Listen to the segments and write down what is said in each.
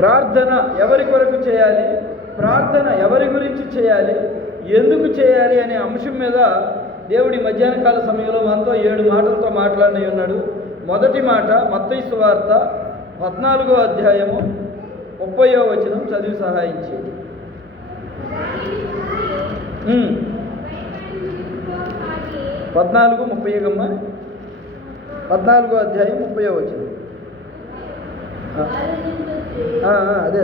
ప్రార్థన ఎవరి కొరకు చేయాలి, ప్రార్థన ఎవరి గురించి చేయాలి, ఎందుకు చేయాలి అనే అంశం మీద దేవుడి మధ్యాహ్న కాల సమయంలో మనతో 7 మాటలతో మాట్లాడి ఉన్నాడు. మొదటి మాట మత్తయి సువార్త 14వ అధ్యాయము 30వ వచనం చదివి సహాయం చేయండి. 14:30 14వ అధ్యాయం 30వ వచనం. అదే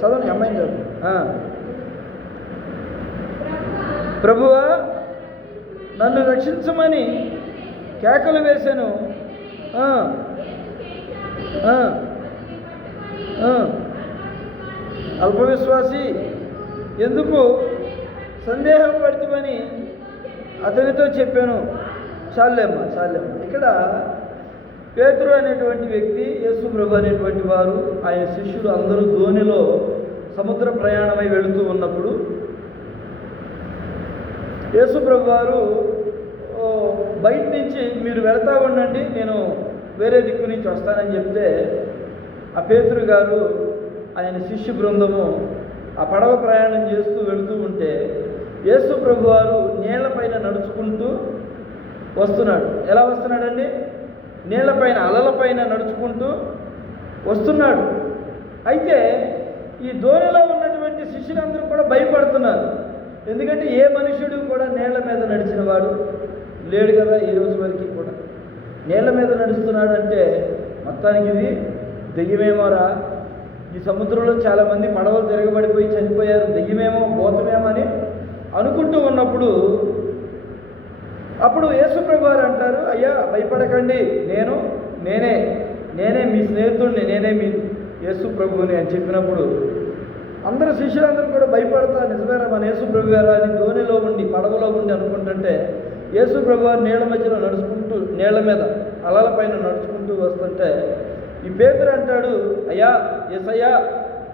చదవండి, అమ్మాయిని చదువు. ప్రభువా నన్ను రక్షించమని కేకలు వేశాను. అల్పవిశ్వాసి ఎందుకు సందేహం పడుతుందని అతనితో చెప్పాను. చాలేమ్మ. ఇక్కడ పేతురు అనేటువంటి వ్యక్తి, యేసు ప్రభు అనేటువంటి వారు, ఆయన శిష్యులు అందరూ ధోనిలో సముద్ర ప్రయాణమై వెళుతూ ఉన్నప్పుడు యేసు ప్రభు వారు బయట నుంచి మీరు వెళ్తా ఉండండి, నేను వేరే దిక్కు నుంచి వస్తానని చెప్తే ఆ పేతురు గారు ఆయన శిష్యు బృందము ఆ పడవ ప్రయాణం చేస్తూ వెళుతూ ఉంటే యేసు ప్రభు వారు నీళ్లపైన నడుచుకుంటూ వస్తున్నాడు. ఎలా వస్తున్నాడండి? నీళ్లపైన, అలలపైన నడుచుకుంటూ వస్తున్నాడు. అయితే ఈ ధోనిలో ఉన్నటువంటి శిష్యులందరూ కూడా భయపడుతున్నారు. ఎందుకంటే ఏ మనుషుడు కూడా నీళ్ల మీద నడిచిన వాడు లేడు కదా ఈ రోజు వరకు కూడా. నీళ్ల మీద నడుస్తున్నాడు అంటే మొత్తానికి ఇది దెయ్యమేమోరా, ఈ సముద్రంలో చాలామంది పడవలు తిరగబడిపోయి చనిపోయారు, దెయ్యమేమో భూతమేమో అని అనుకుంటూ ఉన్నప్పుడు అప్పుడు యేసు ప్రభు వారు అంటారు, అయ్యా భయపడకండి, నేనే మీ స్నేహితుడిని, నేనే మీ యేసు ప్రభువుని అని చెప్పినప్పుడు అందరూ శిష్యులందరూ కూడా భయపడతా, నిజమేరా మన యేసు ప్రభు గారు అని ధోనిలో ఉండి పడవలో ఉండి అనుకుంటుంటే యేసు ప్రభు వారు నీళ్ల మధ్యలో నడుచుకుంటూ, నీళ్ల మీద అలల పైన నడుచుకుంటూ వస్తుంటే ఈ పేతురు అంటాడు, అయ్యా యేసయ్యా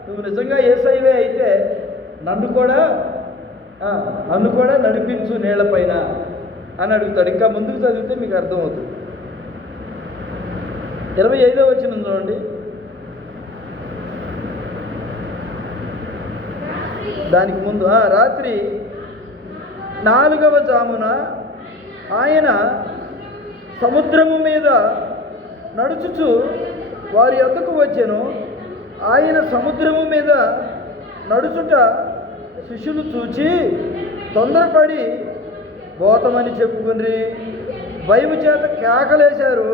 నువ్వు నిజంగా యేసయ్యవే అయితే నన్ను కూడా నడిపించు నీళ్లపైన అని అడుగుతాడు. ఇంకా ముందుకు చదివితే మీకు అర్థమవుతుంది. 25వ వచనం చూడండి. దానికి ముందు రాత్రి 4వ జామున ఆయన సముద్రము మీద నడుచుచు వారి యొద్దకు వచ్చెను. ఆయన సముద్రము మీద నడుచుట శిష్యులు చూచి తొందరపడి భూతమని చెప్పుకుని భయము చేత కేకలేశారు.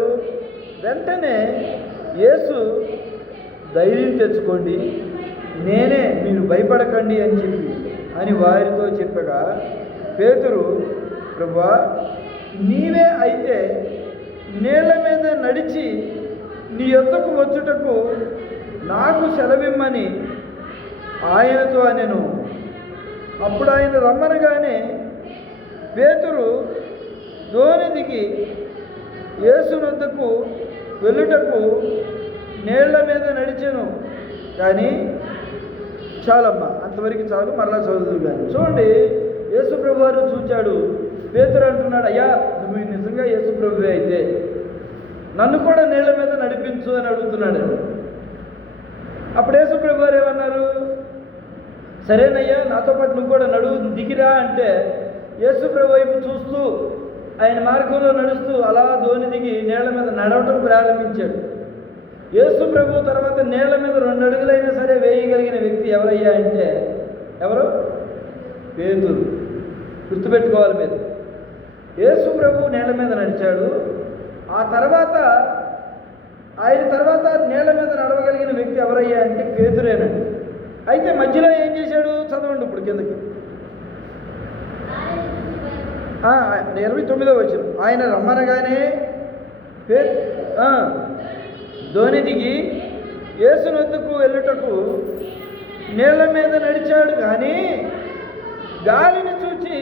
వెంటనే యేసు ధైర్యం తెచ్చుకోండి, నేనే, మీరు భయపడకండి అని వారితో చెప్పగా పేతురు, ప్రభువా నీవే అయితే నీళ్ల మీద నడిచి నీ యొద్దకు వచ్చుటకు నాకు సెలవిమ్మని ఆయనతో అనెను. అప్పుడు ఆయన రమ్మనగానే పేతురు ధోని దిగి యేసు వద్దకు వెళ్ళుటకు నీళ్ల మీద నడిచెను. కానీ చాలమ్మా, అంతవరకు చాలు, మరలా చదువుదు. కానీ చూడండి, యేసు ప్రభు వారు చూచాడు. పేతురు అంటున్నాడు, అయ్యా నువ్వు నిజంగా యేసు ప్రభువే అయితే నన్ను కూడా నీళ్ల మీద నడిపించు అని అడుగుతున్నాడు. అప్పుడు యేసు ప్రభు వారు ఏమన్నారు? సరేనయ్యా నాతో పాటు నువ్వు కూడా దిగిరా అంటే యేసు ప్రభు వైపు చూస్తూ ఆయన మార్గంలో నడుస్తూ అలా ధోని దిగి నీళ్ల మీద నడవటం ప్రారంభించాడు. యేసు ప్రభు తర్వాత నీళ్ల మీద 2 అడుగులైనా సరే వేయగలిగిన వ్యక్తి ఎవరయ్యా అంటే ఎవరు? పేతురు. గుర్తుపెట్టుకోవాలి మీరు. యేసు ప్రభు నీళ్ల మీద నడిచాడు. ఆ తర్వాత ఆయన తర్వాత నీళ్ల మీద నడవగలిగిన వ్యక్తి ఎవరయ్యా అంటే పేతురేనండి. అయితే మధ్యలో ఏం చేశాడు? చదవండి ఇప్పుడు కిందకి. 29వ వచనం. ఆయన రమ్మనగానే ధోని దిగి యేసు వద్దకు వెళ్ళుటకు నీళ్ల మీద నడిచాడు. కానీ గాలిని చూచి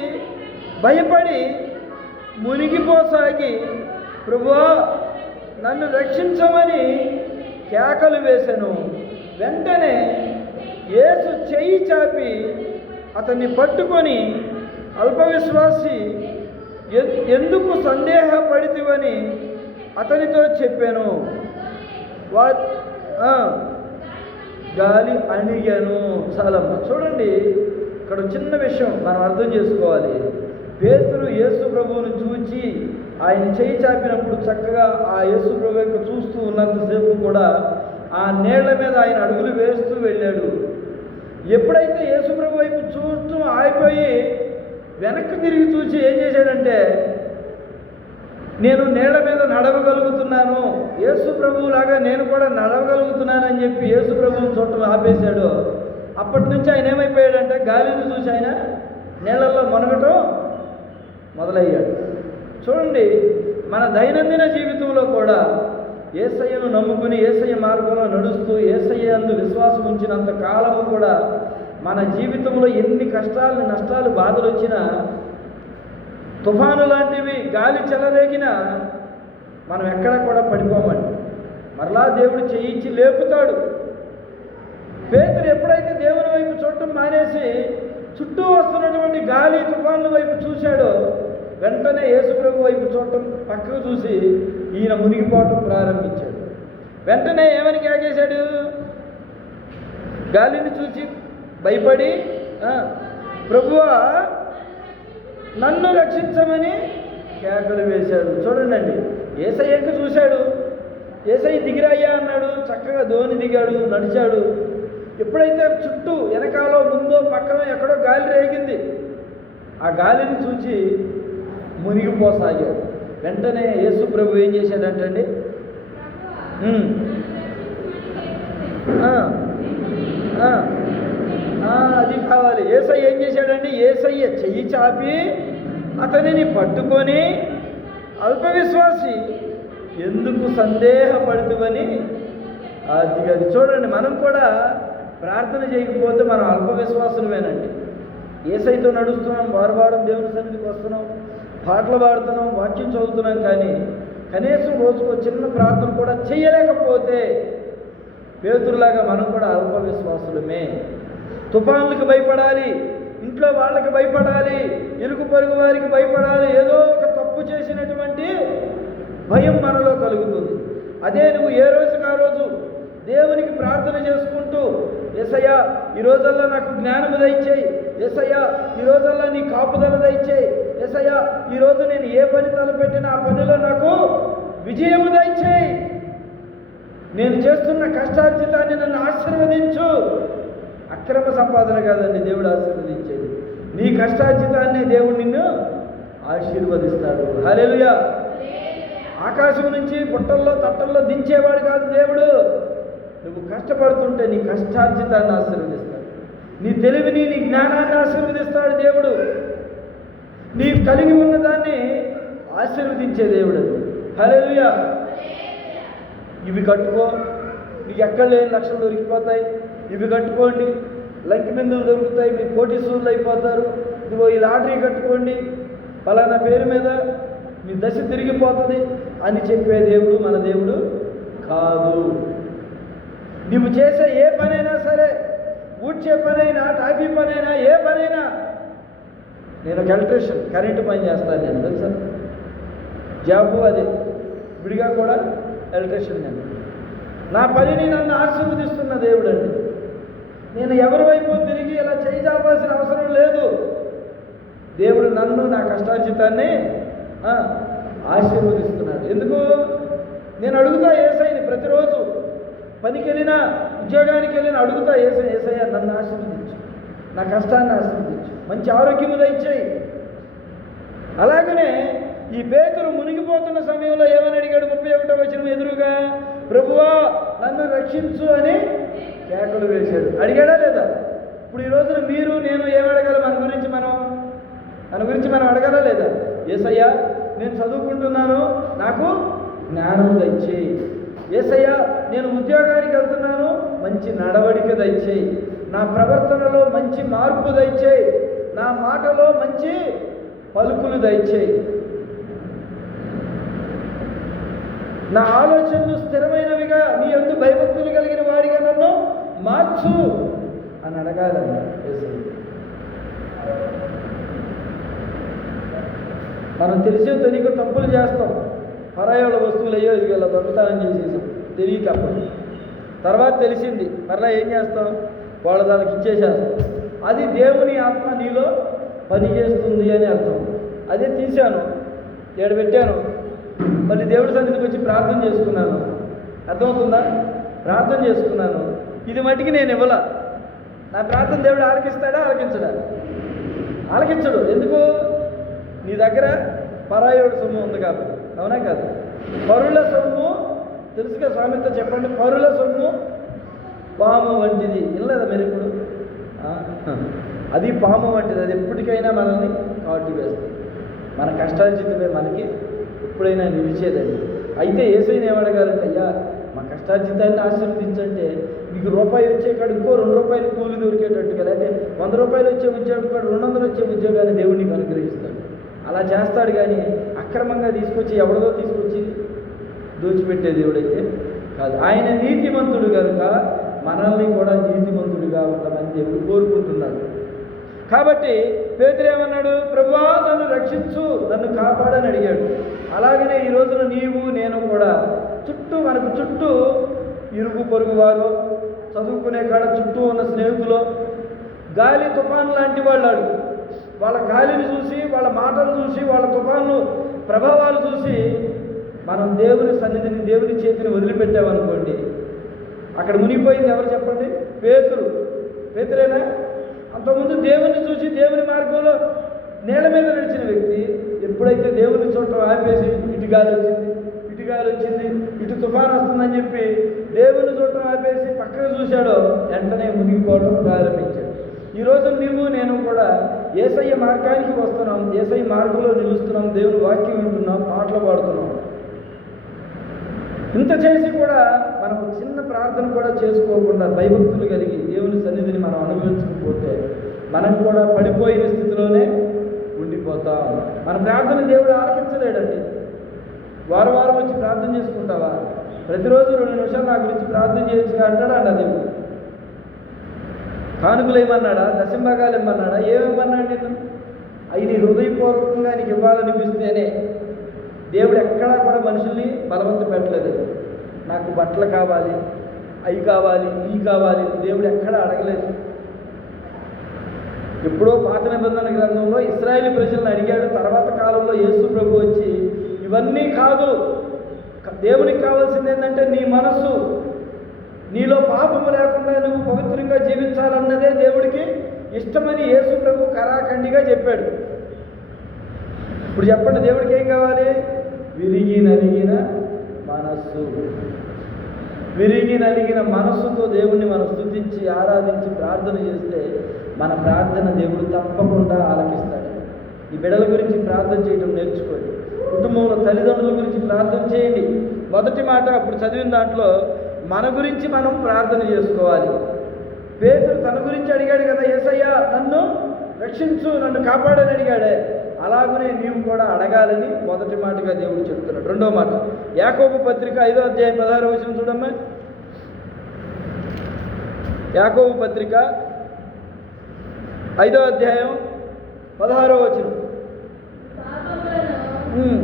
భయపడి మునిగిపోసాగి ప్రభువా నన్ను రక్షించమని కేకలు వేశాను. వెంటనే యేసు చెయ్యి చాపి అతన్ని పట్టుకొని అల్పవిశ్వాసి ఎందుకు సందేహపడితివని అతనితో చెప్పాను. గాలి అణిగాను. చాలమ్మా. చూడండి, ఇక్కడ చిన్న విషయం మనం అర్థం చేసుకోవాలి. పేతురు యేసు ప్రభువును చూచి ఆయన చేయి చాపినప్పుడు చక్కగా ఆ యేసు ప్రభు యొక్క చూస్తూ ఉన్నంతసేపు కూడా ఆ నీళ్ల మీద ఆయన అడుగులు వేస్తూ వెళ్ళాడు. ఎప్పుడైతే యేసు ప్రభు వైపు చూస్తూ ఆగిపోయి వెనక్కి తిరిగి చూసి ఏం చేశాడంటే, నేను నీళ్ల మీద నడవగలుగుతున్నాను, యేసు ప్రభువులాగా నేను కూడా నడవగలుగుతున్నానని చెప్పి యేసు ప్రభువుని చూడటం ఆపేశాడు. అప్పటి నుంచి ఆయన ఏమైపోయాడంటే గాలిని చూసి ఆయన నీళ్ళల్లో మునగటం మొదలయ్యాడు. చూడండి, మన దైనందిన జీవితంలో కూడా యేసయ్యను నమ్ముకుని యేసయ్య మార్గంలో నడుస్తూ యేసయ్య యందు విశ్వాసం ఉంచినంత కాలము కూడా మన జీవితంలో ఎన్ని కష్టాలు, నష్టాలు, బాధలు వచ్చినా, తుఫాను లాంటివి గాలి చెలరేగినా మనం ఎక్కడా కూడా పడిపోమండి. మరలా దేవుడు చేయించి లేపుతాడు. పేతురు ఎప్పుడైతే దేవుని వైపు చూడటం మానేసి చుట్టూ వస్తున్నటువంటి గాలి తుఫాన్ల వైపు చూశాడో, వెంటనే యేసుప్రభు వైపు చూడటం పక్కకు చూసి ఈయన మునిగిపోవటం ప్రారంభించాడు. వెంటనే ఏమని కేకేశాడు? గాలిని చూచి భయపడి, ప్రభువా నన్ను రక్షించమని కేకలు వేశాడు. చూడండి అండి, యేసయ్యకు చూశాడు, యేసయ్య దిగిరయ్యా అన్నాడు, చక్కగా ధోని దిగాడు, నడిచాడు. ఎప్పుడైతే చుట్టూ వెనకాలో ముందో పక్కన ఎక్కడో గాలి రేగింది, ఆ గాలిని చూచి మునిగిపోసాగాడు. వెంటనే యేసు ప్రభు ఏం చేశాడంటండి, అది కావాలి. యేసయ్య ఏం చేశాడండి? యేసయ్య చెయ్యి చాపి అతనిని పట్టుకొని, అల్పవిశ్వాసి ఎందుకు సందేహపడుతువని, అది చూడండి. మనం కూడా ప్రార్థన చేయకపోతే మనం అల్పవిశ్వాసులమేనండి. యేసయ్యతో నడుస్తున్నాం, వారం దేవుని సన్నిధికి వస్తున్నాం, పాటలు పాడుతున్నాం, వాక్యం చదువుతున్నాం, కానీ కనీసం రోజుకు చిన్న ప్రార్థన కూడా చేయలేకపోతే పేతురులాగా మనం కూడా అల్పవిశ్వాసులమే. తుఫాన్లకు భయపడాలి, ఇంట్లో వాళ్ళకి భయపడాలి, ఇరుగు పొరుగు వారికి భయపడాలి. ఏదో ఒక తప్పు చేసినటువంటి భయం మనలో కలుగుతుంది. అదే నువ్వు ఏ రోజుకి ఆ రోజు దేవునికి ప్రార్థన చేసుకుంటూ, యేసయ్యా ఈ రోజల్లా నాకు జ్ఞానము దయచేయి, యేసయ్యా ఈ రోజల్లా నీ కాపుదల దయచేయి, యేసయ్యా ఈరోజు నేను ఏ పని తలపెట్టినా ఆ పనిలో నాకు విజయము దయచేయి, నేను చేస్తున్న కష్టార్జితాన్ని నన్ను ఆశీర్వదించు. అక్రమ సంపాదన కాదండి దేవుడు ఆశీర్వదించేది, నీ కష్టార్జితాన్ని దేవుడు నిన్ను ఆశీర్వదిస్తాడు. హల్లెలూయా. ఆకాశం నుంచి పుట్టల్లో తట్టల్లో దించేవాడు కాదు దేవుడు. నువ్వు కష్టపడుతుంటే నీ కష్టార్జితాన్ని ఆశీర్వదిస్తాడు, నీ తెలివిని, నీ జ్ఞానాన్ని ఆశీర్వదిస్తాడు దేవుడు. నీ కలిగి ఉన్నదాన్ని ఆశీర్వదించే దేవుడు. హల్లెలూయా. ఇవి కట్టుకో, నీకు ఎక్కడ లేని లక్షలు దొరికిపోతాయి, ఇవి కట్టుకోండి, లంకి బిందులు దొరుకుతాయి, మీ కోటీశ్వరులు అయిపోతారు, ఇదిగో ఈ లాటరీ కట్టుకోండి, ఫలానా పేరు మీద మీ దశ తిరిగిపోతుంది అని చెప్పే దేవుడు మన దేవుడు కాదు. నువ్వు చేసే ఏ పనైనా సరే, ఊడ్చే పనైనా, టాపీ పనైనా, ఏ పనైనా, నేను ఒక ఎలక్ట్రీషియన్, కరెంటు పని చేస్తాను నేను, తెలుసా, జాబు అదే, విడిగా కూడా ఎలక్ట్రీషియన్. నేను నా పనిని నన్ను ఆశీర్వదిస్తున్న దేవుడు అండి. నేను ఎవరి వైపు తిరిగి ఇలా చేయాల్సిన అవసరం లేదు. దేవుడు నన్ను, నా కష్టార్జితాన్ని ఆశీర్వదిస్తున్నాడు. ఎందుకు? నేను అడుగుతా యేసయ్యని ప్రతిరోజు, పనికి వెళ్ళినా, ఉద్యోగానికి వెళ్ళినా అడుగుతా యేసయ్య నన్ను ఆశీర్వదించు, నా కష్టాన్ని ఆశీర్వదించు, మంచి ఆరోగ్యము దయచేయి. అలాగనే ఈ పేతురు మునిగిపోతున్న సమయంలో ఏమని అడిగాడు? 31వ వచనం ఎదురుగా, ప్రభువా నన్ను రక్షించు అని కేకలు వేశాడు. అడిగాడా లేదా? ఇప్పుడు ఈ రోజున మీరు, నేను ఏమడగాలి? మన గురించి మనం అడగాలా లేదా? యేసయ్యా నేను చదువుకుంటున్నాను, నాకు జ్ఞానం దయచేయి. యేసయ్యా నేను ఉద్యోగానికి వెళ్తున్నాను, మంచి నడవడిక దయచేయి, నా ప్రవర్తనలో మంచి మార్పు దయచేయి, నా మాటలో మంచి పలుకులు దయచేయి, నా ఆలోచనలు స్థిరమైనవిగా, నీ యందు భయభక్తులు కలిగిన వాడిగా నన్ను మార్చు అని అడగాలని. మనం తెలిసే తెలియక తప్పులు చేస్తాం. పరాయోళ్ళ వస్తువులు అయ్యో ఇది ఇలా దొంగతనం చేసేసాం తెలియక. తర్వాత తెలిసింది, మరలా ఏం చేస్తాం, వాళ్ళకి ఇచ్చేసేస్తాం. అది దేవుని ఆత్మ నీలో పనిచేస్తుంది అని అర్థం. అదే తీశాను, పెట్టాను, మళ్ళీ దేవుడి సన్నిధికి వచ్చి ప్రార్థన చేసుకున్నాను. అర్థమవుతుందా? ప్రార్థన చేసుకున్నాను, ఇది మట్టికి నేను ఇవ్వాల. నా ప్రార్థన దేవుడు ఆలకిస్తాడా? ఆలకించడా? ఆలకించడు. ఎందుకు? నీ దగ్గర పరాయోడు సొమ్ము ఉంది కాబట్టి. అవునా కాదు? పరుల సొమ్ము తెలుసుగా సామెత, చెప్పండి. పరుల సొమ్ము పాము వంటిది. వినలేదా మీరు ఇప్పుడు? అది పాము వంటిది, అది ఎప్పటికైనా మనల్ని కాటి వేస్తుంది. మన కష్టార్జితమే మనకి ఎప్పుడైనా నిలిచేదండి. అయితే యేసయ్యని ఏమడగాలంటే, అయ్యా మా కష్టార్జితాన్ని ఆశీర్వదించంటే, మీకు రూపాయి వచ్చే కాడు ఇంకో 2 రూపాయలు కూలి దొరికేటట్టుగా, లేకపోతే 100 రూపాయలు వచ్చే ఉద్యోగం కాడు 200 వచ్చే ఉద్యోగాన్ని దేవుడికి అనుగ్రహిస్తాడు. అలా చేస్తాడు. కానీ అక్రమంగా తీసుకొచ్చి ఎవరిదో తీసుకొచ్చి దోచిపెట్టే దేవుడైతే కాదు. ఆయన నీతిమంతుడు కనుక మనల్ని కూడా నీతిమంతుడిగా ఉండమని దేవుడు కోరుకుంటున్నాడు. కాబట్టి పేతురు ఏమన్నాడు? ప్రభువా నన్ను రక్షించు, నన్ను కాపాడని అడిగాడు. అలాగనే ఈ రోజున నీవు నేను కూడా మనకు చుట్టూ ఇరుగు పొరుగు వారు, చదువుకునే కాడ చుట్టూ ఉన్న స్నేహితులు, గాలి తుఫాను లాంటి వాళ్ళు, వాళ్ళ గాలిని చూసి, వాళ్ళ మాటలు చూసి, వాళ్ళ తుఫాను ప్రభావాలు చూసి మనం దేవుని సన్నిధిని, దేవుని చేతిని వదిలిపెట్టామనుకోండి, అక్కడ మునిగిపోయింది ఎవరు చెప్పండి? పేతురేనా? అంతకుముందు దేవుని చూసి దేవుని మార్గంలో నేల మీద నడిచిన వ్యక్తి ఎప్పుడైతే దేవుని చూడటం ఆపేసి ఇటు గాలి వచ్చింది, ఇటు తుఫాను వస్తుందని చెప్పి దేవుని చూడటం ఆపేసి పక్కకు చూశాడో వెంటనే మునిగిపోవడం ప్రారంభించాడు. ఈరోజు నీవు నేను కూడా యేసయ్య మార్గానికి వస్తున్నాం, యేసయ్య మార్గంలో నిలుస్తున్నాం, దేవుని వాక్యం వింటున్నాం, పాటలు పాడుతున్నాం. ఇంత చేసి కూడా మనం చిన్న ప్రార్థన కూడా చేసుకోకుండా భయభక్తులు కలిగి దేవుని సన్నిధిని మనం అనుభవించకపోతే మనం కూడా పడిపోయిన స్థితిలోనే ఉండిపోతాం. మన ప్రార్థన దేవుడు ఆలకించలేడండి. వారం వచ్చి ప్రార్థన చేసుకుంటావా? ప్రతిరోజు 2 నిమిషాలు నా గురించి ప్రార్థన చేయొచ్చుగా అంటాడా అండి దేవుడు? కానుకలు ఏమన్నాడా? దశంభాగాలు ఏమన్నాడా? ఏమన్నాడు నేను? అవి నీ హృదయపూర్వకంగా నీకు ఇవ్వాలనిపిస్తేనే. దేవుడు ఎక్కడా కూడా మనుషుల్ని బలవంత పెట్టలేదు. నాకు బట్టలు కావాలి, అవి కావాలి, ఇవి కావాలి, దేవుడు ఎక్కడా అడగలేదు. ఎప్పుడో పాత నిబంధన గ్రంథంలో ఇశ్రాయేలు ప్రజలను అడిగాడు. తర్వాత కాలంలో యేసు ప్రభు వచ్చి ఇవన్నీ కాదు, దేవునికి కావాల్సింది ఏంటంటే నీ మనస్సు, నీలో పాపము లేకుండా నువ్వు పవిత్రంగా జీవించాలన్నదే దేవుడికి ఇష్టమని యేసు ప్రభు కరాఖండిగా చెప్పాడు. ఇప్పుడు చెప్పండి, దేవుడికి ఏం కావాలి? విరిగి నలిగిన మనస్సుతో దేవుణ్ణి మనం స్తుతించి ఆరాధించి ప్రార్థన చేస్తే మన ప్రార్థన దేవుడు తప్పకుండా ఆలకిస్తాడు. ఈ బిడ్డల గురించి ప్రార్థన చేయడం నేర్చుకోండి. కుటుంబంలో తల్లిదండ్రుల గురించి ప్రార్థన చేయండి. మొదటి మాట అప్పుడు చదివిన దాంట్లో మన గురించి మనం ప్రార్థన చేసుకోవాలి. పేతురు తన గురించి అడిగాడు కదా, యేసయ్యా నన్ను రక్షించు, నన్ను కాపాడని అడిగాడే. అలాగనే నీవు కూడా అడగాలని మొదటి మాటగా దేవుడు చెప్తున్నాడు. రెండో మాట యాకోబు పత్రిక 5వ అధ్యాయం 16వ వచనం చూడమ్మా. యాకోబు పత్రిక 5వ అధ్యాయం 16వ వచనం.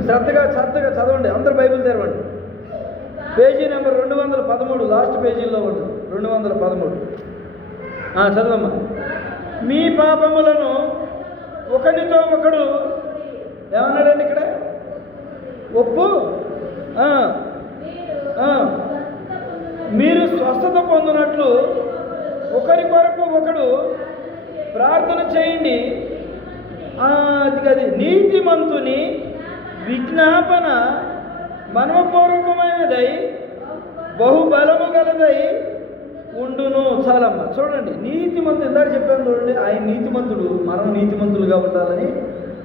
శ్రద్ధగా చదవండి, అందరు బైబిల్ తెరవండి. పేజీ నెంబర్ 213, లాస్ట్ పేజీలో ఉంటుంది 213. చదవమ్మా. మీ పాపములను ఒకరితో ఒకడు ఏమన్నాడండి ఇక్కడ? ఒప్పు. మీరు స్వస్థత పొందినట్లు ఒకరి కొరకు ఒకడు ప్రార్థన చేయండి. అది నీతిమంతుని విజ్ఞాపన మనపూర్వకమైనదై బహుబలము గలదై ఉండును. చాలమ్మా. చూడండి, నీతిమంతుడు ఇందాక చెప్పాను చూడండి, ఆయన నీతిమంతుడు, మనం నీతిమంతులుగా ఉండాలని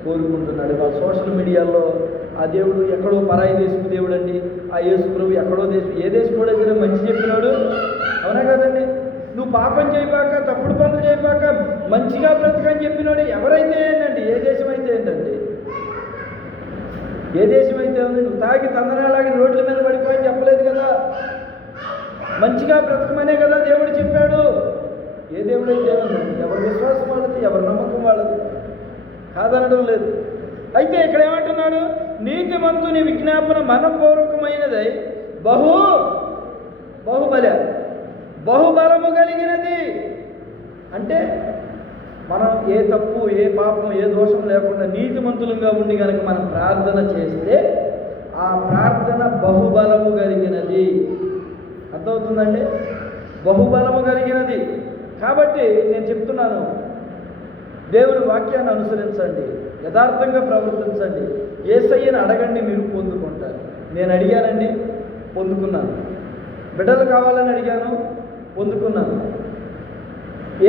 కోరుకుంటున్నాడు. వాళ్ళ సోషల్ మీడియాలో ఆ దేవుడు ఎక్కడో పరాయి దేశపు దేవుడు అండి, ఆ యేసు ప్రభు ఎక్కడో ఏ దేశపోడైతే మంచి చెప్పినాడు. అవునా కదండి? నువ్వు పాపం చేయబాక, తప్పుడు పనులు చేయబాక, మంచిగా బ్రతకని చెప్పినాడు. ఎవరైతే ఏంటండి, ఏ దేశం అయితే ఏంటండి, ఏ దేశం అయితే ఉంది? నువ్వు తాగి తందనాలాగి రోడ్ల మీద పడిపోయి చెప్పలేదు కదా, మంచిగా బ్రతకమనే కదా దేవుడు చెప్పాడు. ఏ దేవుడైతే ఏమన్నా, ఎవరి విశ్వాసం వాళ్ళది, ఎవరి నమ్మకం వాళ్ళది, కాదనడం లేదు. అయితే ఇక్కడ ఏమంటున్నాడు? నీతిమంతుని విజ్ఞాపన మనపూర్వకమైనదై బహుబల. బహుబలము కలిగినది. అంటే మనం ఏ తప్పు, ఏ పాపం, ఏ దోషం లేకుండా నీతిమంతులుగా ఉండి కనుక మనం ప్రార్థన చేస్తే ఆ ప్రార్థన బహుబలము కలిగినది. అర్థమవుతుందండి? బహుబలము కలిగినది. కాబట్టి నేను చెప్తున్నాను, దేవుని వాక్యాన్ని అనుసరించండి, యథార్థంగా ప్రవర్తించండి, యేసయ్యను అడగండి, మీరు పొందుకుంటారు. నేను అడిగానండి, పొందుకున్నాను. బిడ్డలు కావాలని అడిగాను, పొందుకున్నాను.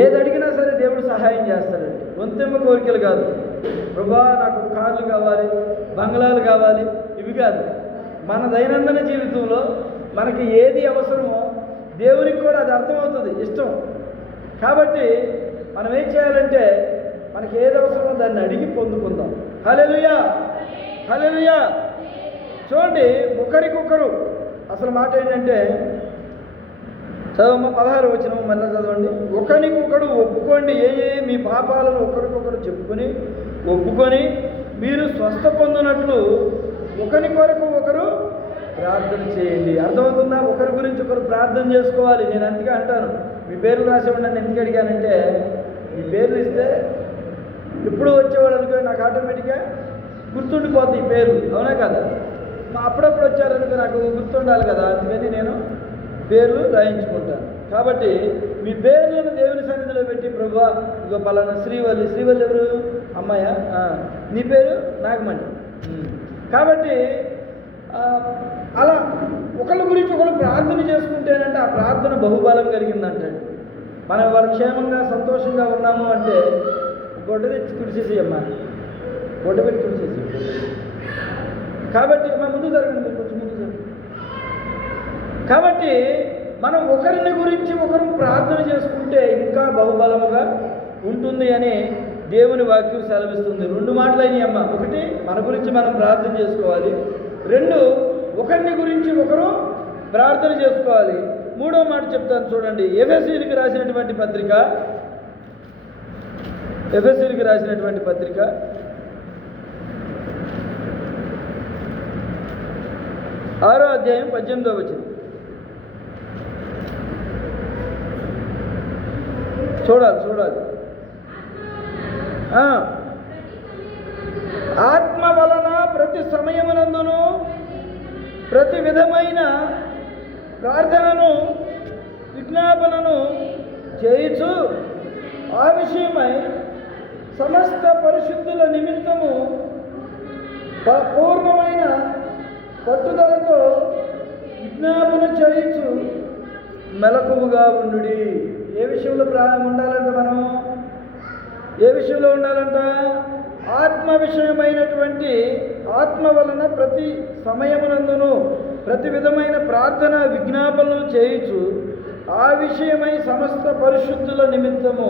ఏది అడిగినా సరే దేవుడు సహాయం చేస్తాడండి. వంతెమ్మ కోరికలు కాదు, ప్రభా నాకు కార్లు కావాలి, బంగ్లాలు కావాలి, ఇవి కాదు. మన దైనందిన జీవితంలో మనకి ఏది అవసరమో దేవునికి కూడా అది అర్థమవుతుంది, ఇష్టం. కాబట్టి మనం ఏం చేయాలంటే మనకి ఏది అవసరమో దాన్ని అడిగి పొందుకుందాం. హల్లెలూయా, హల్లెలూయా. చూడండి, ఒకరికొకరు అసలు మాట ఏంటంటే, చదవమ్మ 16 వచనం మళ్ళీ చదవండి. ఒకరికొకరు ఒప్పుకోండి, మీ పాపాలను ఒకరికొకరు చెప్పుకొని ఒప్పుకొని మీరు స్వస్థ పొందినట్లు ఒకరి కొరకు ఒకరు ప్రార్థన చేయండి. అర్థమవుతుందా? ఒకరి గురించి ఒకరు ప్రార్థన చేసుకోవాలి. నేను అందుకే అంటాను, మీ పేర్లు రాసి ఉండండి. ఎందుకు అడిగానంటే, మీ పేర్లు ఇస్తే ఎప్పుడు వచ్చేవాళ్ళు అనుకో నాకు ఆటోమేటిక్గా గుర్తుండిపోతాయి ఈ పేర్లు, అవునా కదా? అప్పుడప్పుడు వచ్చారనుకో నాకు గుర్తుండాలి కదా, అందుకని నేను పేర్లు రాయించుకుంటాను. కాబట్టి మీ పేర్లను దేవుని సన్నిధిలో పెట్టి, ప్రభువా ఇగో పలానా శ్రీవల్లి. శ్రీవల్లి ఎవరు? అమ్మాయా? నీ పేరు నాగమణి. కాబట్టి అలా ఒకళ్ళ గురించి ఒకళ్ళు ప్రార్థన చేసుకుంటేనంటే ఆ ప్రార్థన బహుబలం కలిగిందంటాడు. మనం వాళ్ళ క్షేమంగా సంతోషంగా ఉన్నాము అంటే గొడ్డ తెచ్చి తుడిచేసి అమ్మా, గొడ్డ పెట్టి తుడిచేసి. కాబట్టి మా ముందు జరగండి, కొంచెం ముందు జరగండి. కాబట్టి మనం ఒకరిని గురించి ఒకరు ప్రార్థన చేసుకుంటే ఇంకా బహుబలముగా ఉంటుంది అని దేవుని వాక్యం సెలవిస్తుంది. 2 మాటలైనవి అమ్మ. ఒకటి, మన గురించి మనం ప్రార్థన చేసుకోవాలి. 2, ఒకరిని గురించి ఒకరు ప్రార్థన చేసుకోవాలి. 3వ మాట చెప్తాను చూడండి. ఎఫెసీయులకు రాసినటువంటి పత్రిక 6వ అధ్యాయం 18వ వచనం చూడాలి. ఆత్మ వలన ప్రతి సమయమునందును ప్రతి విధమైన ప్రార్థనను విజ్ఞాపనను చేయుచు ఆ విషయమై సమస్త పరిశుద్ధుల నిమిత్తము పూర్ణమైన పట్టుదలతో విజ్ఞాపన చేయుచు మెలకువగా ఉండుడి. ఏ విషయంలో ఉండాలంట? మనం ఏ విషయంలో ఉండాలంట? ఆత్మ విషయమైనటువంటి ఆత్మ వలన ప్రతి సమయమునందును ప్రతి విధమైన ప్రార్థన విజ్ఞాపనలు చేయుచు ఆ విషయమై సమస్త పరిశుద్ధుల నిమిత్తము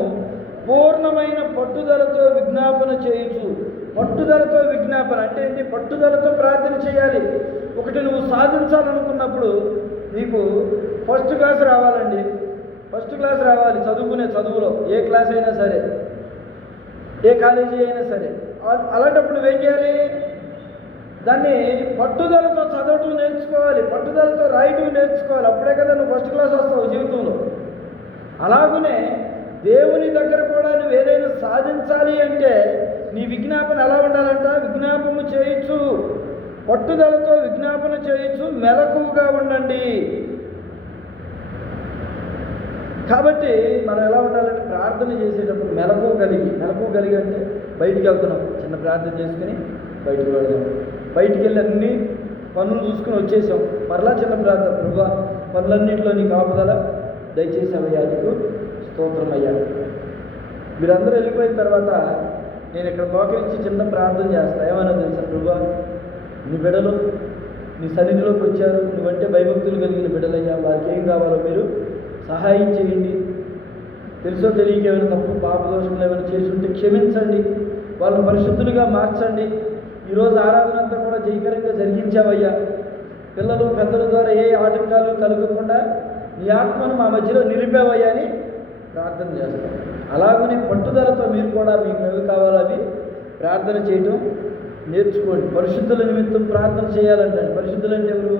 పూర్ణమైన పట్టుదలతో విజ్ఞాపన చేయుచు. పట్టుదలతో విజ్ఞాపన అంటే ఏంటి? పట్టుదలతో ప్రార్థన చేయాలి. ఒకటి నువ్వు సాధించాలనుకున్నప్పుడు నీకు ఫస్ట్ క్లాస్ రావాలండి. ఫస్ట్ క్లాస్ రావాలి చదువులో, ఏ క్లాస్ అయినా సరే, ఏ కాలేజీ అయినా సరే. అలాంటప్పుడు నువ్వేం చేయాలి? దాన్ని పట్టుదలతో చదవటం నేర్చుకోవాలి, పట్టుదలతో రాయటం నేర్చుకోవాలి. అప్పుడే కదా నువ్వు ఫస్ట్ క్లాస్ వస్తావు జీవితంలో. అలాగనే దేవుని దగ్గర కూడా నువ్వు ఏదైనా సాధించాలి అంటే నీ విజ్ఞాపన ఎలా ఉండాలంట? విజ్ఞాపన చేయొచ్చు, పట్టుదలతో విజ్ఞాపన చేయొచ్చు, మెలకువగా ఉండండి. కాబట్టి మనం ఎలా ఉండాలంటే ప్రార్థన చేసేటప్పుడు మెలకువ కలిగి అంటే బయటికి వెళ్తున్నాం, చిన్న ప్రార్థన చేసుకుని బయటకు వెళ్దాం. బయటికి వెళ్ళి అన్ని పనులు చూసుకుని వచ్చేసాం, మరలా చిన్న ప్రార్థన, ప్రభువా పనులన్నింటిలో నీ కాపుదల దయచేసావయ్యా, నీకు స్తోత్రం అయ్యా. మీరందరూ వెళ్ళిపోయిన తర్వాత నేను ఇక్కడ మోకరించి చిన్న ప్రార్థన చేస్తా. ఏమన్నా తెలుసా? ప్రభువా నీ బిడ్డలు నీ సన్నిధిలోకి వచ్చారు, నువ్వంటే భయభక్తులు కలిగిన బిడ్డలయ్యా, వారికి ఏం కావాలో మీరు సహాయం చేయండి. తెలుసో తెలియక ఏమైనా తప్పు పాపదోషములు ఏమైనా చేసి ఉంటే క్షమించండి, వాళ్ళని పరిశుద్ధులుగా మార్చండి. ఈరోజు ఆరాధన అంతా కూడా జయకరంగా జరిగించావయ్యా. పిల్లలు పెద్దల ద్వారా ఏ ఆటంకాలు కలగకుండా నీ ఆత్మను మా మధ్యలో నిలిపావయ్యా అని ప్రార్థన చేస్తాం. అలాగనే పట్టుదలతో మీరు కూడా మీకు ఏవి కావాలో అవి ప్రార్థన చేయటం నేర్చుకోండి. పరిశుద్ధుల నిమిత్తం ప్రార్థన చేయాలంటే, పరిశుద్ధులు అంటే ఎవరు?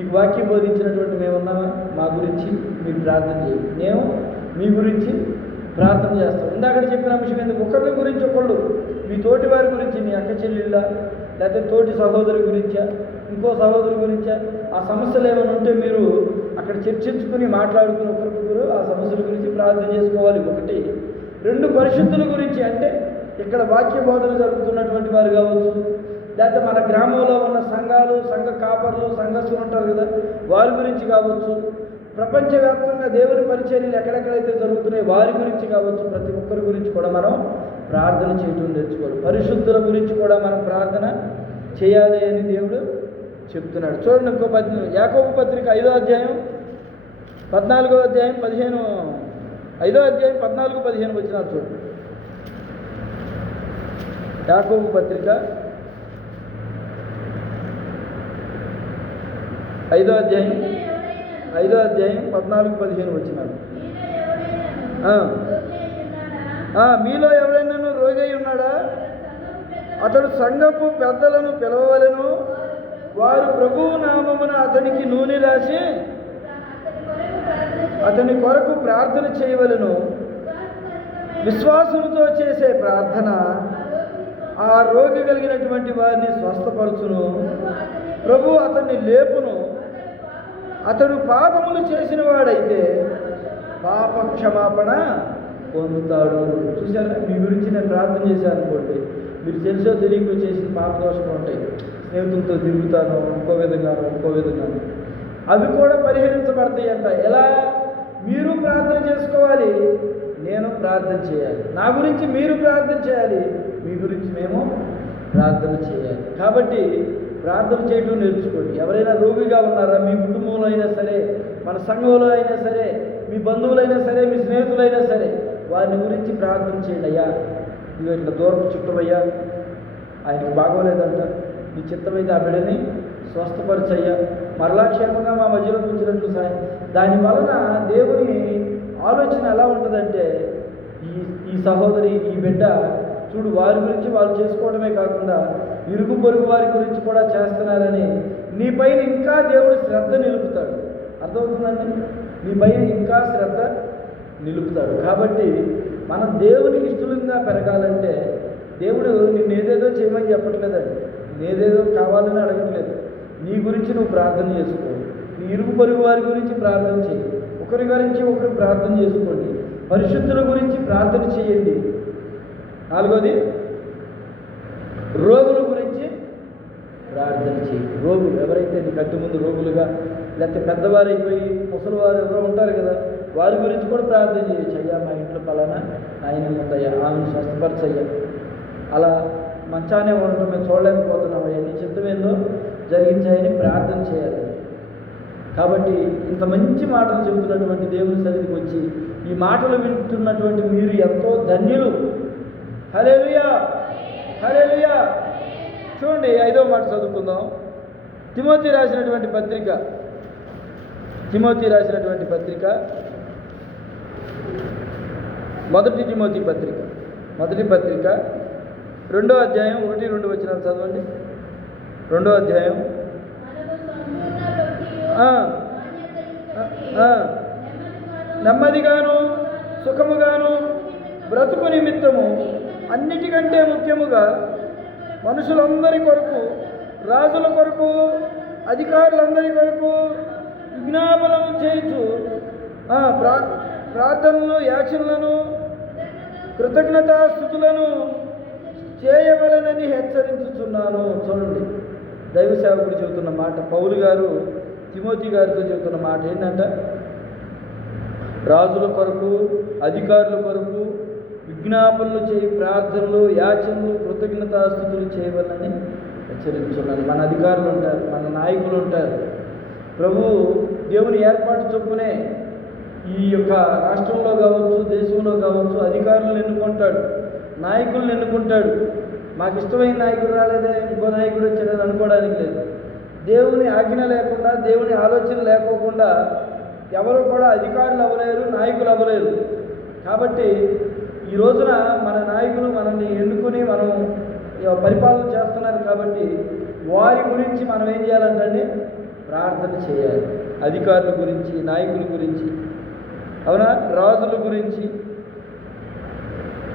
నీకు వాక్యం బోధించినటువంటి మేమున్నామా? మా గురించి మీరు ప్రార్థన చేయండి, మేము మీ గురించి ప్రార్థన చేస్తాం. ఇందాక చెప్పిన అంశం ఎందుకు, ఒకరి గురించి ఒకళ్ళు, మీ తోటి వారి గురించి, మీ అక్క చెల్లెళ్ళ, లేకపోతే తోటి సహోదరు గురించా, ఇంకో సహోదరు గురించా, ఆ సమస్యలు ఏమైనా ఉంటే మీరు అక్కడ చర్చించుకుని మాట్లాడుకుని ఒకరికొకరు ఆ సమస్యల గురించి ప్రార్థన చేసుకోవాలి. ఒకటి. రెండు, పరిశుద్ధుల గురించి, అంటే ఇక్కడ వాక్య బోధన జరుగుతున్నటువంటి వారు కావచ్చు, లేకపోతే మన గ్రామంలో ఉన్న సంఘాలు, సంఘ కాపర్లు, సంఘస్థులు ఉంటారు కదా, వారి గురించి కావచ్చు, ప్రపంచవ్యాప్తంగా దేవుని పరిచర్యలు ఎక్కడెక్కడైతే జరుగుతున్నాయో వారి గురించి కావచ్చు, ప్రతి ఒక్కరి గురించి కూడా మనం ప్రార్థన చేయటం నేర్చుకోవాలి. పరిశుద్ధుల గురించి కూడా మనం ప్రార్థన చేయాలి అని దేవుడు చెప్తున్నాడు. చూడండి ఇంకో యాకోబు పత్రిక 5వ అధ్యాయం 14వ అధ్యాయం 5వ అధ్యాయం 14-15 వచ్చినారు. చూడండి, యాకోబు పత్రిక 5వ అధ్యాయం 14-15 వచ్చినారు. మీలో ఎవరైనా రోగి అయి ఉన్నాడా? అతడు సంఘపు పెద్దలను పిలవవలెను, వారు ప్రభువు నామమున అతనికి నూనె రాసి అతని కొరకు ప్రార్థన చేయవలెను. విశ్వాసంతో చేసే ప్రార్థన ఆ రోగి కలిగినటువంటి వారిని స్వస్థపరచును. ప్రభు అతన్ని లేపును. అతడు పాపములు చేసిన వాడైతే పాప క్షమాపణ పొందుతాడు. చూసారా, మీ గురించి నేను ప్రార్థన చేశాను అనుకోండి, మీరు తెలుసో తెలియకో చేసిన పాప దోషాలు ఉంటాయి, స్నేహితులతో తిరుగుతాను, ఇంకో విధంగాను, అవి కూడా పరిహరించబడతాయి అంట. ఎలా? మీరు ప్రార్థన చేసుకోవాలి, నేను ప్రార్థన చేయాలి, నా గురించి మీరు ప్రార్థన చేయాలి, మీ గురించి మేము ప్రార్థన చేయాలి. కాబట్టి ప్రార్థన చేయటం నేర్చుకోండి. ఎవరైనా రోగిగా ఉన్నారా? మీ కుటుంబంలో అయినా సరే, మన సంఘంలో అయినా సరే, మీ బంధువులైనా సరే, మీ స్నేహితులైనా సరే, వారిని గురించి ప్రార్థన చేయండి. అయ్యా, నువ్వు ఇట్లా దూరపు చుట్టమయ్యా, ఆయనకు బాగోలేదంట, నీ చిత్తమైతే ఆ బిడ్డని స్వస్థపరచయ్యా, మరలా క్షేమంగా మా మధ్యలో కూర్చున్నట్లు సాయం. దానివలన దేవుని ఆలోచన ఎలా ఉంటుందంటే, ఈ సహోదరి, ఈ బిడ్డ చూడు, వారి గురించి వాళ్ళు చేసుకోవడమే కాకుండా ఇరుగు పొరుగు వారి గురించి కూడా చేస్తున్నారని నీ పైన ఇంకా దేవుడు శ్రద్ధ నిలుపుతాడు. అర్థమవుతుందండి? నీ పైన ఇంకా శ్రద్ధ నిలుపుతాడు. కాబట్టి మనం దేవునికి ఇష్టంగా పెరగాలంటే దేవుడు నిన్ను ఏదేదో చేయమని చెప్పట్లేదండి, నేదేదో కావాలని అడగట్లేదు. నీ గురించి నువ్వు ప్రార్థన చేసుకో, నీ ఇరుగు పొరుగు వారి గురించి ప్రార్థన చేయి, ఒకరి గురించి ఒకరు ప్రార్థన చేసుకోండి, పరిశుద్ధుల గురించి ప్రార్థన చేయండి. 4వది, రోగుల గురించి ప్రార్థన చేయి. రోగులు ఎవరైతే నీ కంటి ముందు రోగులుగా, లేకపోతే పెద్దవారు అయిపోయి ముసలివారు ఎవరో ఉంటారు కదా, వారి గురించి కూడా ప్రార్థన చేయొచ్చు. అయ్యా, మా ఇంట్లో పలానా ఆయన ఉందయ్యా, ఆమెను స్వస్థపరచయ్యా, అలా మంచానే ఉండటం మేము చూడలేకపోతున్నామయ్యా, నీ చిత్తమేందో జరిగించాయని ప్రార్థన చేయాలి. కాబట్టి ఇంత మంచి మాటలు చెబుతున్నటువంటి దేవుని సన్నిధికి వచ్చి ఈ మాటలు వింటున్నటువంటి మీరు ఎంతో ధన్యులు. హల్లెలూయా, హల్లెలూయా. చూడండి, 5వ మాట చదువుకుందాం. తిమోతి రాసినటువంటి పత్రిక, మొదటి తిమోతి పత్రిక 2వ అధ్యాయం 1-2 వచనాలు చదవండి. 2వ అధ్యాయం. నెమ్మదిగాను సుఖముగాను బ్రతుకు నిమిత్తము అన్నిటికంటే ముఖ్యముగా మనుషులందరి కొరకు, రాజుల కొరకు, అధికారులందరి కొరకు విజ్ఞాపనలు చేయించు ప్రార్థనలు, యాచనలను, కృతజ్ఞతాస్తుతులను చేయవలనని హెచ్చరించుచున్నాను. చూడండి, దైవ సేవకుడు చెబుతున్న మాట, పౌలు గారు తిమోతి గారితో చెబుతున్న మాట ఏంటంటే, రాజుల కొరకు, అధికారుల కొరకు విజ్ఞాపనలు చేయి, ప్రార్థనలు, యాచనలు, కృతజ్ఞతాస్తుతులు చేయవలని హెచ్చరించున్నాను. మన అధికారులు ఉంటారు, మన నాయకులు ఉంటారు. ప్రభు దేవుని ఏర్పాటు చొప్పునే ఈ యొక్క రాష్ట్రంలో కావచ్చు, దేశంలో కావచ్చు, అధికారులను ఎన్నుకుంటాడు, నాయకులను ఎన్నుకుంటాడు. మాకు ఇష్టమైన నాయకుడు రాలేదే, ఇంకో నాయకుడు వచ్చాడని అనుకోవడానికి లేదు. దేవుని ఆజ్ఞ లేకుండా, దేవుని ఆలోచన లేకోకుండా ఎవరు కూడా అధికారులు అవ్వలేరు, నాయకులు అవ్వలేరు. కాబట్టి ఈ రోజున మన నాయకులు మనల్ని ఎన్నుకొని మనం పరిపాలన చేస్తున్నారు. కాబట్టి వారి గురించి మనం ఏం చేయాలంటే ప్రార్థన చేయాలి. అధికారుల గురించి, నాయకుల గురించి, అవునా, రాజుల గురించి.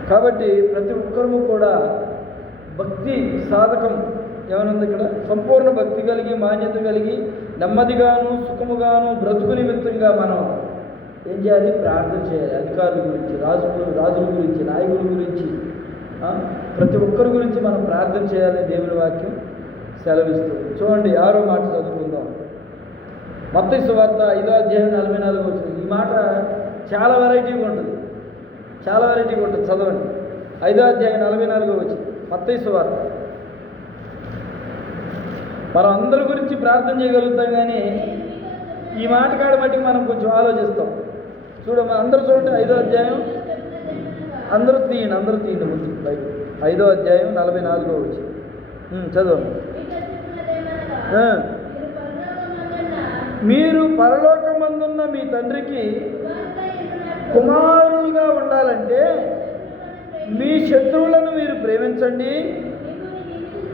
కాబట్టి ప్రతి ఒక్కరూ కూడా భక్తి సాధకం ఏమనుంది ఇక్కడ? సంపూర్ణ భక్తి కలిగి, మాన్యత కలిగి, నెమ్మదిగాను సుఖముగాను బ్రతుకు నిమిత్తంగా మనం ఏం చేయాలి? ప్రార్థన చేయాలి. అధికారుల గురించి, రాజుల గురించి, నాయకుల గురించి, ప్రతి ఒక్కరి గురించి మనం ప్రార్థన చేయాలని దేవుని వాక్యం సెలవిస్తుంది. చూడండి 6వ మాట చదువుకుందాం. మత్తయి సువార్త 5వ అధ్యాయం 44 వచ్చింది. ఈ మాట చాలా వెరైటీగా ఉంటుంది, చదవండి. 5వ అధ్యాయం 44 వచ్చింది మత్తయి సువార్త. మనం అందరి గురించి ప్రార్థన చేయగలుగుతాం, కానీ ఈ మాట కాడ మట్టికి మనం కొంచెం ఆలోచిస్తాం. మన అందరూ చూడండి 5వ అధ్యాయం, అందరూ తీయండి ముందు బైబిల్. 5వ అధ్యాయం 44 వచ్చింది. చదవండి. మీరు పరలోకమందున్న మీ తండ్రికి కుమారులుగా ఉండాలంటే మీ శత్రువులను మీరు ప్రేమించండి.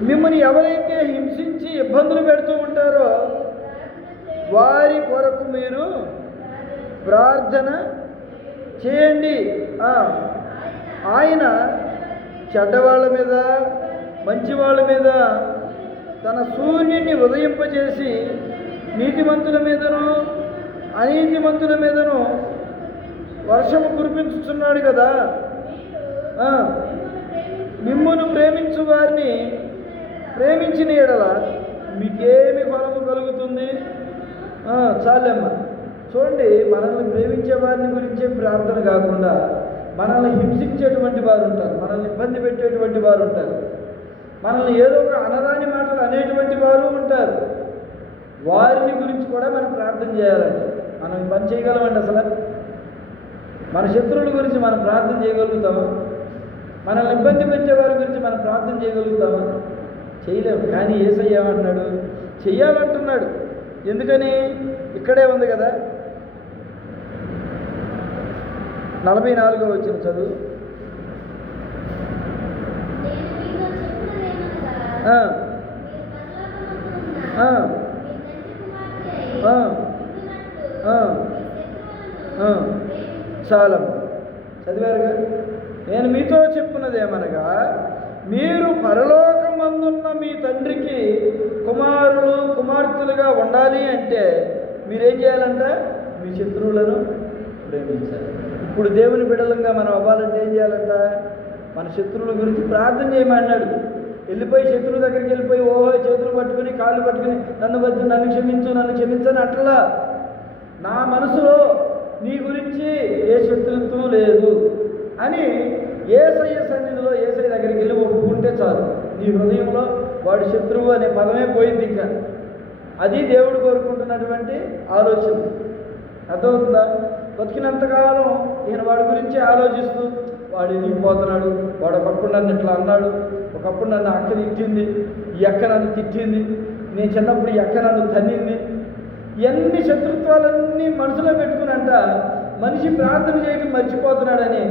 మిమ్మల్ని ఎవరైతే హింసించి ఇబ్బందులు పెడుతూ ఉంటారో వారి కొరకు మీరు ప్రార్థన చేయండి. ఆయన చెడ్డవాళ్ళ మీద, మంచి వాళ్ళ మీద తన సూర్యుని ఉదయింపజేసి నీతిమంతుల మీదను అనీతిమంతుల మీదను వర్షము కురిపించుతున్నాడు కదా. మిమ్మును ప్రేమించు వారిని ప్రేమించిన ఎడల మీకేమి ఫలము కలుగుతుంది? చాలమ్మ. చూడండి, మనల్ని ప్రేమించే వారిని గురించే ప్రార్థన కాకుండా మనల్ని హింసించేటువంటి వారు ఉంటారు, మనల్ని ఇబ్బంది పెట్టేటువంటి వారు ఉంటారు, మనల్ని ఏదో ఒక అనరాని మాటలు అనేటువంటి వారు ఉంటారు. వారిని గురించి కూడా మనం ప్రార్థన చేయాలంటే మనం పని చేయగలమండి? అసలు మన శత్రువుల గురించి మనం ప్రార్థన చేయగలుగుతామా? మనల్ని ఇబ్బంది పెట్టే వారి గురించి మనం ప్రార్థన చేయగలుగుతామా? చేయలేము. కానీ యేసయ్య ఏమంటున్నాడు? చెయ్యాలంటున్నాడు. ఎందుకని? ఇక్కడే ఉంది కదా, 44వ వచనం చదువు. చాలా చదివారుగా. నేను మీతో చెప్పున్నదేమనగా, మీరు పరలోకమందున్న మీ తండ్రికి కుమారులు కుమార్తెలుగా ఉండాలి అంటే మీరేం చేయాలంట? మీ శత్రువులను ప్రేమించాలి. ఇప్పుడు దేవుని బిడ్డలంగా మనం అవ్వాలంటే ఏం చేయాలంట? మన శత్రువుల గురించి ప్రార్థన చేయమన్నాడు. వెళ్ళిపోయి శత్రువు దగ్గరికి వెళ్ళిపోయి చేతులు పట్టుకుని, కాళ్ళు పట్టుకుని, నన్ను క్షమించని అట్లా నా మనసులో నీ గురించి ఏ శత్రుత్వం లేదు అని యేసయ్య సన్నిధిలో యేసయ్య దగ్గరికి వెళ్ళి ఒప్పుకుంటే చాలు. నీ హృదయంలో వాడి శత్రువు అనే పదమే పోయింది. ఇంకా అది దేవుడు కోరుకుంటున్నటువంటి ఆలోచన. అర్థమవుతుందా? బతికినంతకాలం నేను వాడి గురించి ఆలోచిస్తూ వాడు ఎదిగిపోతున్నాడు, వాడు ఒకప్పుడు నన్ను ఇట్లా అన్నాడు, ఒకప్పుడు నన్ను అక్క తిట్టింది, ఈ అక్క నన్ను తిట్టింది, నేను చిన్నప్పుడు ఈ అక్క నన్ను తన్నింది, ఇవన్నీ శత్రుత్వాలన్నీ మనసులో పెట్టుకునంట మనిషి ప్రార్థన చేయడం మర్చిపోతున్నాడని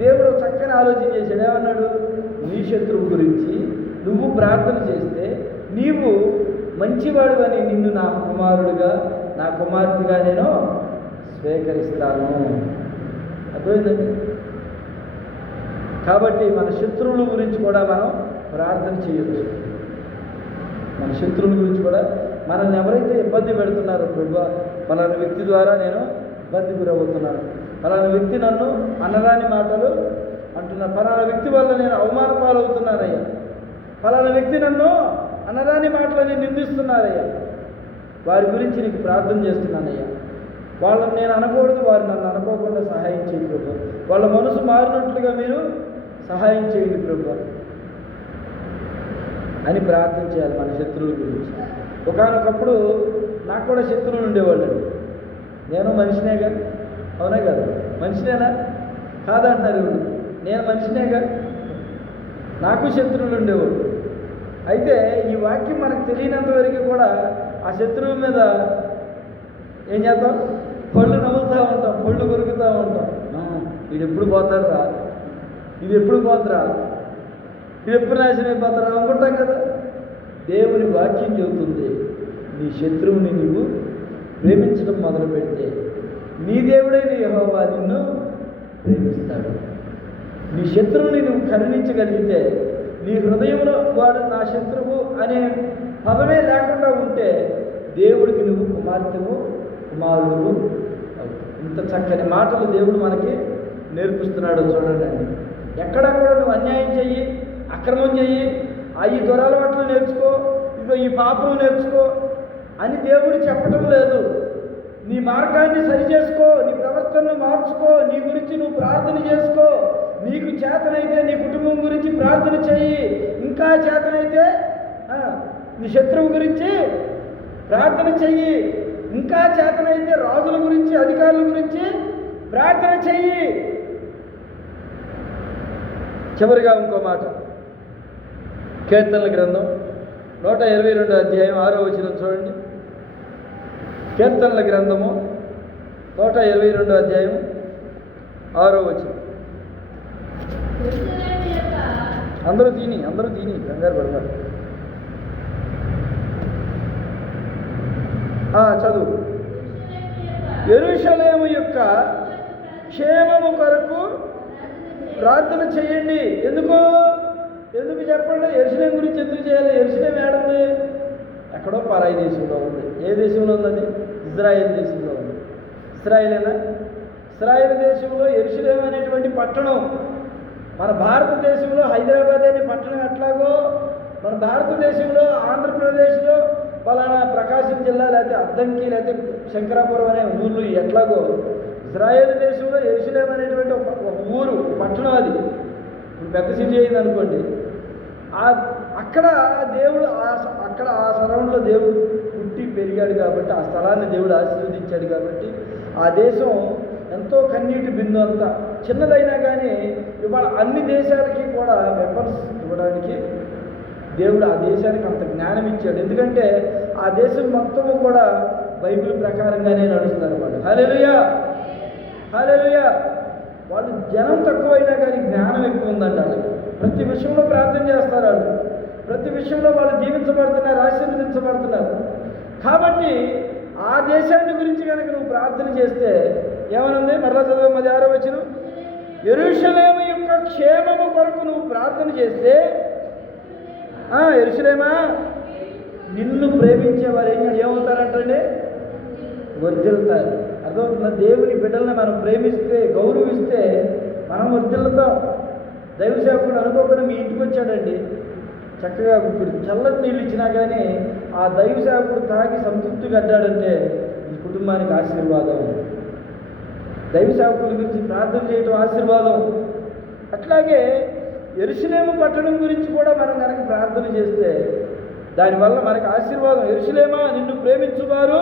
దేవుడు చక్కని ఆలోచన చేశాడు. ఏమన్నాడు? నీ శత్రువు గురించి నువ్వు ప్రార్థన చేస్తే నీవు మంచివాడు అని నిన్ను నా కుమారుడిగా, నా కుమార్తెగా నేను స్వీకరిస్తాను. అర్థమైందండి? కాబట్టి మన శత్రువుల గురించి కూడా మనం ప్రార్థన చేయొచ్చు. మన శత్రువుల గురించి కూడా, మనల్ని ఎవరైతే ఇబ్బంది పెడుతున్నారో, ప్రభువా పలానా వ్యక్తి ద్వారా నేను ఇబ్బంది గురవుతున్నాను, పలానా వ్యక్తి నన్ను అనరాని మాటలు అంటున్నారు, పలానా వ్యక్తి వల్ల నేను అవమాన పాలవుతున్నానయ్యా, పలానా వ్యక్తి నన్ను అనరాని మాటలని నిందిస్తున్నారయ్యా, వారి గురించి నీకు ప్రార్థన చేస్తున్నానయ్యా. వాళ్ళని నేను అనకూడదు, వారు నన్ను అనుకోకుండా సహాయం చేయండి ప్రభు. వాళ్ళ మనసు మారినట్లుగా మీరు సహాయం చేయండి ప్రభు అని ప్రార్థన చేయాలి మన శత్రువుల గురించి. ఒకానొకప్పుడు నాకు కూడా శత్రువులు ఉండేవాళ్ళు. నేను మనిషినేగా, అవునా కదా? మనిషినేనా కాదంటున్నారు వీళ్ళు. నేను మనిషినేగా, నాకు శత్రువులు ఉండేవాళ్ళు. అయితే ఈ వాక్యం మనకు తెలియనంత వరకు కూడా ఆ శత్రువు మీద ఏం చేద్దాం? పళ్ళు నవ్వుతూ ఉంటాం, పళ్ళు కొరుకుతూ ఉంటాం. ఇది ఎప్పుడు పోతాడురా, ఇది ఎప్పుడు పోతురా, ఇది ఎప్పుడు నాశనం అయిపోతారా అనుకుంటాం కదా. దేవుని వాక్యం చెబుతుంది, నీ శత్రువుని నీవు ప్రేమించడం మొదలు పెడితే నీ దేవుడైన యెహోవా నిన్ను ప్రేమిస్తాడు. నీ శత్రువుని నువ్వు కరుణించగలిగితే, నీ హృదయంలో వాడు నా శత్రువు అనే పదమే లేకుండా ఉంటే దేవుడికి నువ్వు కుమార్తెవు కుమారుడు. ఇంత చక్కని మాటలు దేవుడు మనకి నేర్పిస్తున్నాడు చూడండి. ఎక్కడా కూడా నువ్వు అన్యాయం చెయ్యి, అక్రమం చెయ్యి, ఈ దురలవాట్లు నేర్చుకో, ఇదిగో ఈ పాపం నేర్చుకో అని దేవుడు చెప్పటం లేదు. నీ మార్గాన్ని సరిచేసుకో, నీ ప్రవర్తనను మార్చుకో, నీ గురించి నువ్వు ప్రార్థన చేసుకో. నీకు చేతనైతే నీ కుటుంబం గురించి ప్రార్థన చెయ్యి, ఇంకా చేతనైతే నీ శత్రువు గురించి ప్రార్థన చెయ్యి, ఇంకా చేతనైతే రాజుల గురించి అధికారుల గురించి ప్రార్థన చెయ్యి. చివరిగా ఇంకో మాట, కీర్తనల గ్రంథం 122 అధ్యాయం 6వ వచనం చూడండి. కీర్తనల గ్రంథము 122 అధ్యాయం 6వ వచనం. అందరూ దీని కంగారు పడతారు. చదువు. యెరూషలేము యొక్క క్షేమము కొరకు ప్రార్థన చేయండి. ఎందుకు చెప్పండి? యెరూషలేము గురించి ఎందుకు చేయాలి? యెరూషలేము ఏడుంది? ఎక్కడో పరాయి దేశంలో ఉంది. ఏ దేశంలో ఉన్నది? ఇజ్రాయేల్ దేశంలో ఉంది. ఇస్రాయేలేనా? ఇస్రాయేల్ దేశంలో యెరూషలేము అనేటువంటి పట్టణం. మన భారతదేశంలో హైదరాబాద్ అనే పట్టణం ఎట్లాగో, మన భారతదేశంలో ఆంధ్రప్రదేశ్లో ఫలానా ప్రకాశం జిల్లా, లేకపోతే అద్దంకి, లేకపోతే శంకరాపురం అనే ఊర్లు ఎట్లాగో, ఇజ్రాయేల్ దేశంలో యెరూషలేము అనేటువంటి ఒక ఊరు, పట్టణం. అది పెద్ద సిటీ అయింది అనుకోండి. అక్కడ దేవుడు అక్కడ ఆ సరౌండ్లో దేవుడు పుట్టి పెరిగాడు కాబట్టి, ఆ స్థలాన్ని దేవుడు ఆశీర్వదించాడు కాబట్టి ఆ దేశం ఎంతో కన్నీటి బిందు అంత చిన్నదైనా కానీ ఇవాళ అన్ని దేశాలకి కూడా వెపన్స్ ఇవ్వడానికి దేవుడు ఆ దేశానికి అంత జ్ఞానం ఇచ్చాడు. ఎందుకంటే ఆ దేశం మొత్తము కూడా బైబిల్ ప్రకారంగానే నడుస్తారు వాళ్ళు. హల్లెలూయా, హల్లెలూయా. వాళ్ళు జనం తక్కువైనా కానీ జ్ఞానం ఎక్కువ ఉందండి వాళ్ళకి. ప్రతి విషయంలో ప్రార్థన చేస్తారు వాళ్ళు. ప్రతి విషయంలో వాళ్ళు దీవించబడుతున్నారు, ఆశీర్వదించబడుతున్నారు. కాబట్టి ఆ దేశాన్ని గురించి కనుక నువ్వు ప్రార్థన చేస్తే ఏమనుంది? మరలా చదవమ్మ 6వ వచనం. యెరూషలేము యొక్క క్షేమము కొరకు నువ్వు ప్రార్థన చేస్తే, యెరూషలేమా నిన్ను ప్రేమించే వారు ఏమవుతారంటే వర్ధిల్లుతారు. అర్థమవుతుందా? దేవుని బిడ్డల్ని మనం ప్రేమిస్తే, గౌరవిస్తే మనం వర్ధిల్లుతాం. దైవ సేవకుడు అనుకోకుండా మీ ఇంటికి వచ్చాడండి, చక్కగా ఇప్పుడు చల్లని నీళ్ళు ఇచ్చినా కానీ ఆ దైవ సేవకుడు తాగి సంతృప్తి కట్టాడంటే ఈ కుటుంబానికి ఆశీర్వాదం. దైవ సేవకుల గురించి ప్రార్థన చేయటం ఆశీర్వాదం. అట్లాగే యెరూషలేము పట్టణం గురించి కూడా మనం కనుక ప్రార్థన చేస్తే దానివల్ల మనకు ఆశీర్వాదం. యెరూషలేమా నిన్ను ప్రేమించువారు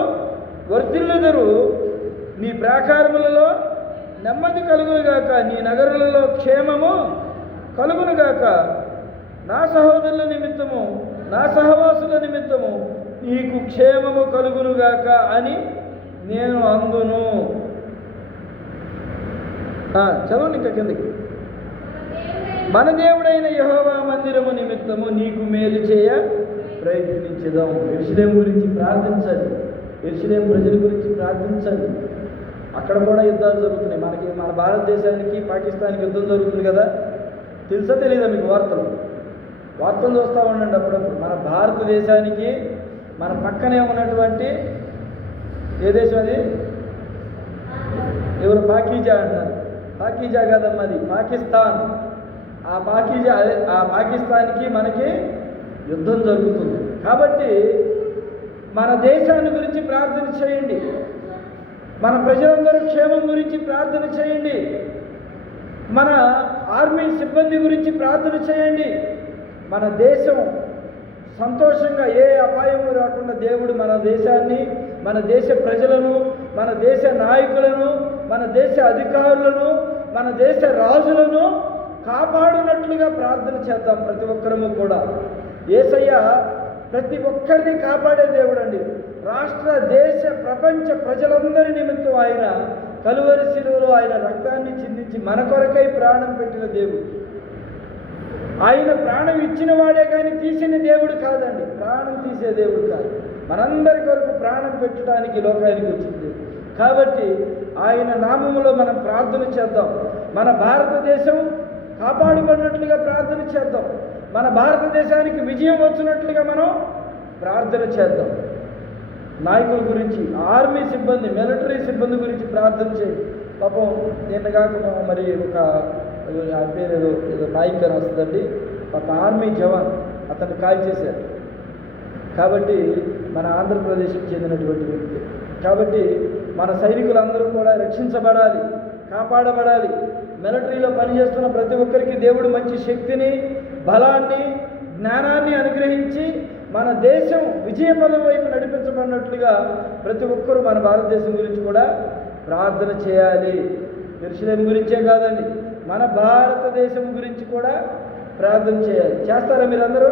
వర్ధిల్లుదురు, నీ ప్రాకారములలో నెమ్మది కలుగునుగాక, నీ నగరులలో క్షేమము కలుగునుగాక, నా సహోదరుల నిమిత్తము, నా సహవాసుల నిమిత్తము నీకు క్షేమము కలుగునుగాక అని నేను అందును. చదవండి ఇంకా కిందకి. మన దేవుడైన యెహోవా మందిరము నిమిత్తము నీకు మేలు చేయ ప్రయత్నించుదాం. యెరూషలేము గురించి ప్రార్థించండి, యెరూషలేము ప్రజల గురించి ప్రార్థించండి. అక్కడ కూడా యుద్ధాలు జరుగుతున్నాయి. మన భారతదేశానికి పాకిస్తాన్కి యుద్ధం జరుగుతుంది కదా, తెలుసా తెలీదా మీకు? వార్తలు చూస్తూ ఉండండి అప్పుడప్పుడు. మన భారతదేశానికి మన పక్కనే ఉన్నటువంటి ఏ దేశం అది? ఎవరు? పాకీజా అంటారు. పాకీజా కాదమ్మా, అది పాకిస్తాన్. ఆ పాకిస్తాన్కి మనకి యుద్ధం జరుగుతుంది. కాబట్టి మన దేశాన్ని గురించి ప్రార్థన చేయండి, మన ప్రజలందరూ క్షేమం గురించి ప్రార్థన చేయండి, మన ఆర్మీ సిబ్బంది గురించి ప్రార్థన చేయండి. మన దేశం సంతోషంగా ఏ అపాయము రాకుండా దేవుడు మన దేశాన్ని, మన దేశ ప్రజలను, మన దేశ నాయకులను, మన దేశ అధికారులను, మన దేశ రాజులను కాపాడునట్లుగా ప్రార్థన చేద్దాం. ప్రతి ఒక్కరము కూడా యేసయ్య ప్రతి ఒక్కరిని కాపాడే దేవుడు అండి. రాష్ట్ర, దేశ, ప్రపంచ ప్రజలందరి నిమిత్తం ఆయన కలువరి శిలువలో ఆయన రక్తాన్ని చిందించి మన కొరకై ప్రాణం పెట్టిన దేవుడు. ఆయన ప్రాణం ఇచ్చిన వాడే కానీ తీసిన దేవుడు కాదండి. ప్రాణం తీసే దేవుడు కాదు. మనందరి కొరకు ప్రాణం పెట్టడానికి లోకానికి వచ్చింది. కాబట్టి ఆయన నామములో మనం ప్రార్థన చేద్దాం. మన భారతదేశం కాపాడుకున్నట్లుగా ప్రార్థన చేద్దాం. మన భారతదేశానికి విజయం వచ్చినట్లుగా మనం ప్రార్థన చేద్దాం. నాయకుల గురించి, ఆర్మీ సిబ్బంది, మిలిటరీ సిబ్బంది గురించి ప్రార్థన చేయండి. పాపం నిన్నగాక మరి ఒక ఆ పేరు ఏదో నాయక్ అని వస్తుందండి, ఒక ఆర్మీ జవాన్ అతన్ని కాల్ చేశారు. కాబట్టి మన ఆంధ్రప్రదేశ్కి చెందినటువంటి వ్యక్తి. కాబట్టి మన సైనికులందరూ కూడా రక్షించబడాలి, కాపాడబడాలి. మిలిటరీలో పనిచేస్తున్న ప్రతి ఒక్కరికి దేవుడు మంచి శక్తిని, బలాన్ని, జ్ఞానాన్ని అనుగ్రహించి మన దేశం విజయపదం వైపు నడిపించబడినట్లుగా ప్రతి ఒక్కరూ మన భారతదేశం గురించి కూడా ప్రార్థన చేయాలి. యెరూషలేము గురించే కాదండి, మన భారతదేశం గురించి కూడా ప్రార్థన చేయాలి. చేస్తారా మీరందరూ?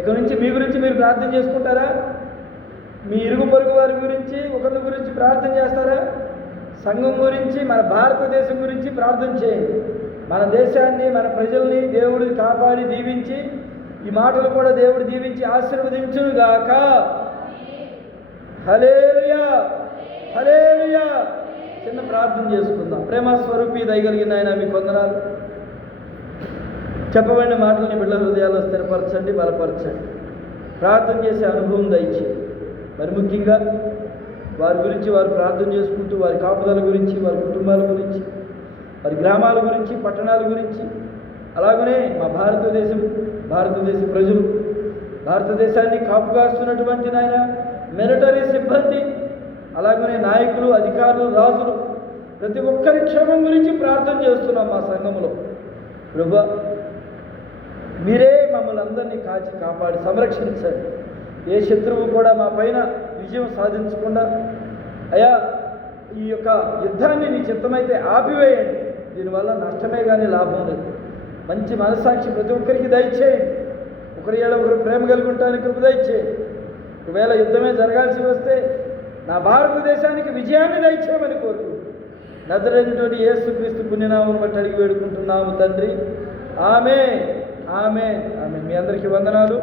ఇక నుంచి మీ గురించి మీరు ప్రార్థన చేసుకుంటారా? మీ ఇరుగు పొరుగు వారి గురించి, ఒకరి గురించి ప్రార్థన చేస్తారా? సంఘం గురించి, మన భారతదేశం గురించి ప్రార్థన చేయండి. మన దేశాన్ని, మన ప్రజల్ని దేవుడు కాపాడి దీవించి, ఈ మాటలు కూడా దేవుడు దీవించి ఆశీర్వదించునుగాక. హల్లెలూయా, హల్లెలూయా. చిన్న ప్రార్థన చేసుకుందాం. ప్రేమ స్వరూపి దయగలిగిన ఆయన మీకు వందనాలు. చెప్పబడిన మాటలని బిడ్డల హృదయాల్లో స్థిరపరచండి, బలపరచండి. ప్రార్థన చేసే అనుభవం దయచేయండి. మరి ముఖ్యంగా వారి గురించి వారు ప్రార్థన చేసుకుంటూ, వారి కాపుదల గురించి, వారి కుటుంబాల గురించి, వారి గ్రామాల గురించి, పట్టణాల గురించి, అలాగనే మా భారతదేశ ప్రజలు, భారతదేశాన్ని కాపుగాస్తున్నటువంటి నాయన మిలిటరీ సిబ్బంది, అలాగనే నాయకులు, అధికారులు, రాజులు, ప్రతి ఒక్కరి క్షేమం గురించి ప్రార్థన చేస్తున్నాం. మా సంఘంలో ప్రభువా మీరే మమ్మల్ని అందరినీ కాచి కాపాడి సంరక్షించండి. ఏ శత్రువు కూడా మా పైన విజయం సాధించకుండా అయ్యా ఈ యొక్క యుద్ధాన్ని నీ చిత్తమైతే ఆపివేయండి. దీనివల్ల నష్టమే కానీ లాభం లేదు. మంచి మనస్సాక్షి ప్రతి ఒక్కరికి దయచేయండి. ఒకరి ఏళ్ళ ఒకరు ప్రేమ కలిగి ఉండడానికి కృప దయచేయండి. ఒకవేళ యుద్ధమే జరగాల్సి వస్తే నా భారతదేశానికి విజయాన్ని దయచేయమని కోరుకుంటున్నాను. నజరేయుడైన యేసుక్రీస్తు పుణ్యనామమును బట్టి అడిగి వేడుకుంటున్నాము తండ్రి. ఆమేన్, ఆమేన్, ఆమేన్. మీ అందరికీ వందనాలు.